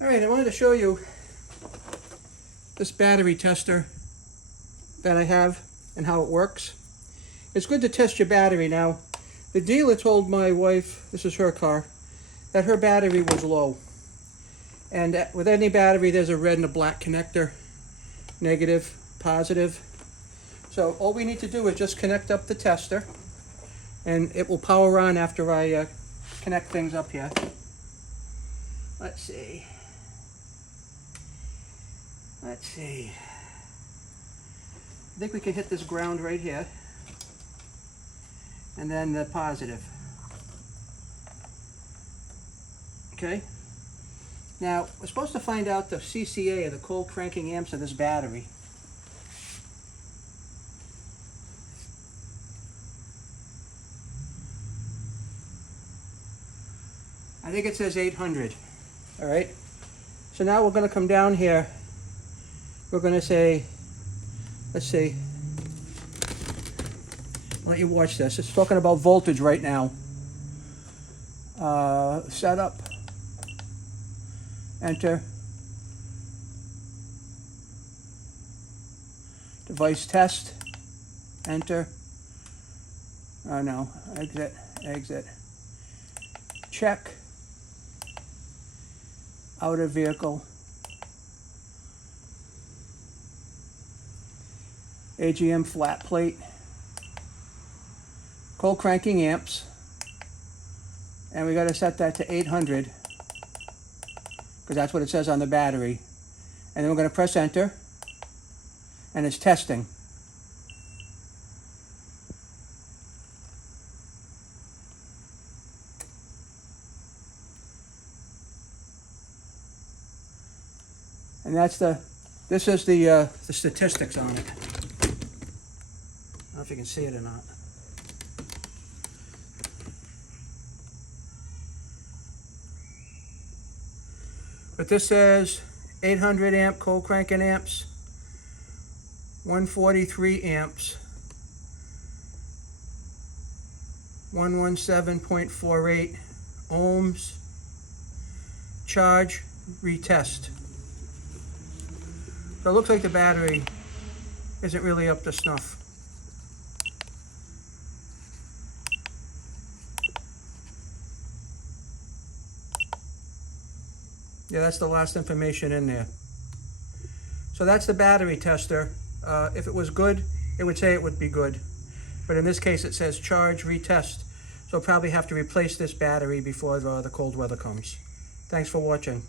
Alright, I wanted to show you this battery tester that I have and how it works. It's good to test your battery. Now, the dealer told my wife, this is her car, that her battery was low. And with any battery, there's a red and a black connector, negative, positive. So all we need to do is just connect up the tester, and it will power on after I connect things up here. Let's see. I think we can hit this ground right here, and then the positive. Okay. Now, we're supposed to find out the CCA, or the cold cranking amps, of this battery. I think it says 800. All right. So now we're going to come down here. We're going to say, let's see. I'll let you watch this. It's talking about voltage right now. Setup. Enter. Device test. Enter. Oh no. Exit. Exit. Check. Outer vehicle. AGM flat plate. Cold cranking amps. And we got to set that to 800 because that's what it says on the battery. And then we're going to press enter, and it's testing. And this is the statistics on it. I don't know if you can see it or not. But this says 800 amp cold cranking amps, 143 amps, 117.48 ohms, charge, retest. So it looks like the battery isn't really up to snuff. Yeah, that's the last information in there. So that's the battery tester. If it was good, it would say it would be good. But in this case, it says charge, retest. So I'll probably have to replace this battery before the cold weather comes. Thanks for watching.